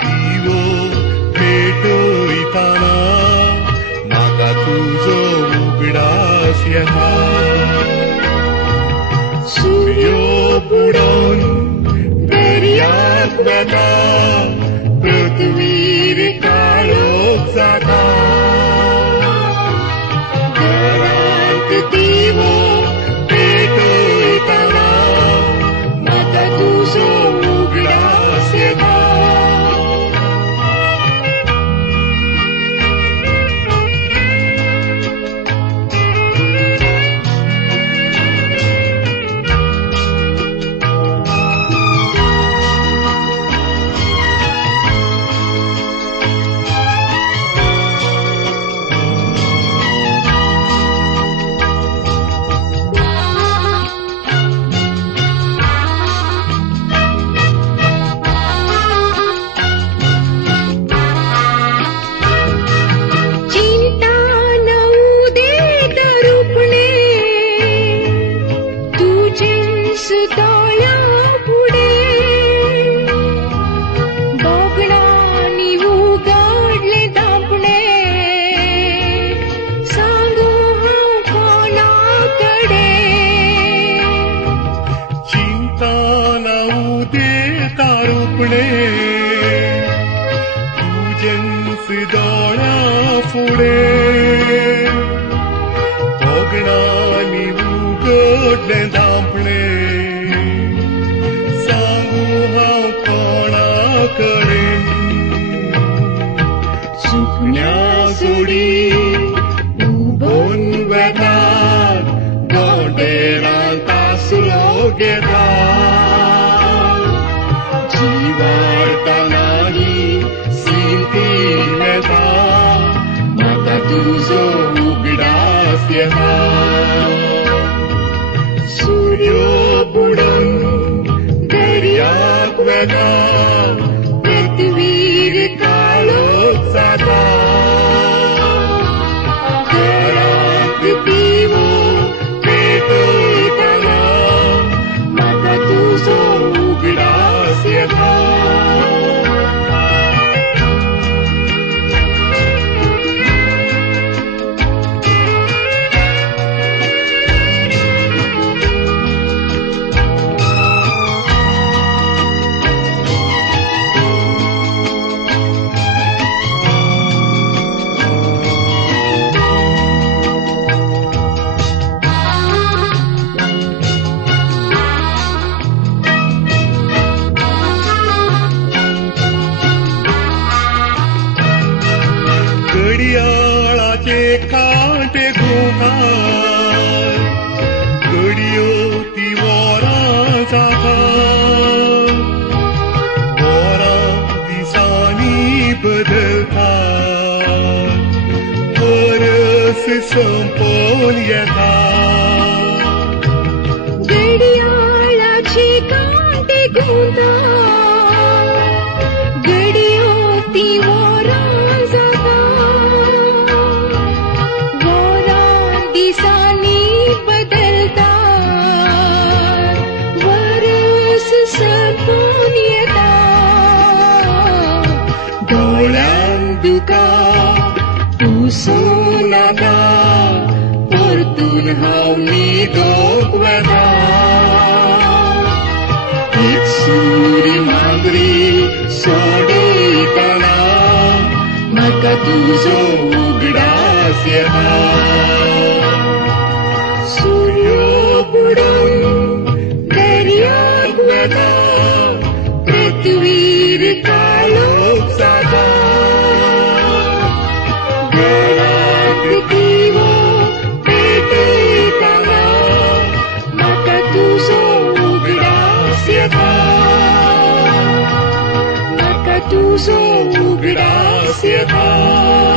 दिवो पेटयताना म्हाका तुजो उगडास येता. सूर्य बुडोवन दर्याक वता, पृथ्वीर काळोख जाता. घरांत दिवो पेटयताना म्हाका तुजो उगडास येता. तुजेंस दोळ्या फुडें बोगणांनी उगडलें धांपणें. सांगू हांव कोणा कडेन, सुकण्या जोडी उबोन वेतात, दोंडेरां तासलो घेतात. म्हाका तुजो उगडास येता. सूर्य बुडोवन दर्याक वता, पृथ्वीर काळोख जाता. घरांत दिवो पेटयताना म्हाका तुजो उगडास येता. घडियाळाचे कांटे घुंवतात, घडयो ती वरां जातात. वरां दिसांनी बदलतात, वर्स संपोवन येता. घडियाळाचे कांटे घुंवतात, घडयो ती वरां दुका पुसून नाका, परतून हांव न्हिदोंक वेता. एक सुरी मांद्री सोडयताना म्हाका तुजो उगडास येता. सूर्य बुडोवन दर्याक वता, पृथ्वीर काळोख जाता. घरांत दिवो पेटयताना म्हाका तुजो उगडास येता. म्हाका तुजो उगडास येता.